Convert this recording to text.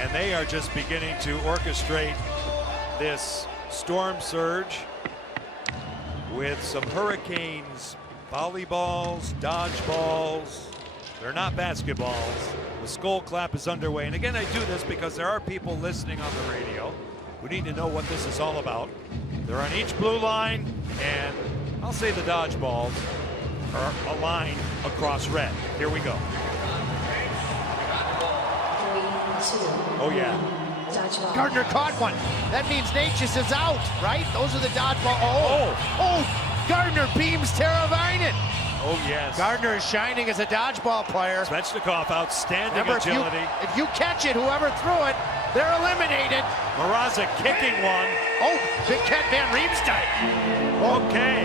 And they are just beginning to orchestrate this storm surge with some Hurricanes volleyballs, dodgeballs. They're not basketballs. The skull clap is underway. And again, I do this because there are people listening on the radio who need to know what this is all about. They're on each blue line, and I'll say the dodgeballs are aligned across red. Here we go. Oh, yeah. Gardner caught one. That means Necas is out, right? Those are the dodgeball. Oh, Gardner beams Teravainen. Oh, yes. Gardner is shining as a dodgeball player. Svechnikov, outstanding Remember, agility. If you catch it, whoever threw it, they're eliminated. Mrazek kicking one. Oh, Big Cat Van Riemsdyk. Okay.